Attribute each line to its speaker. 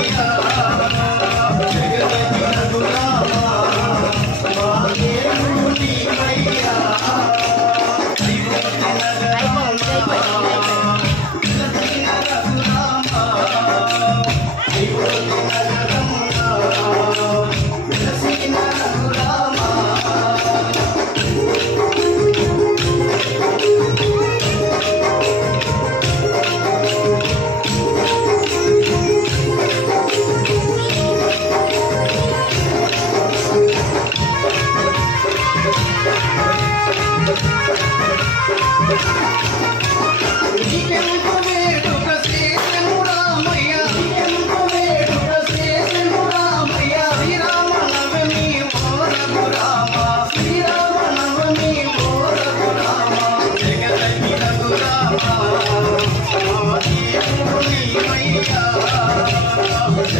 Speaker 1: Oh,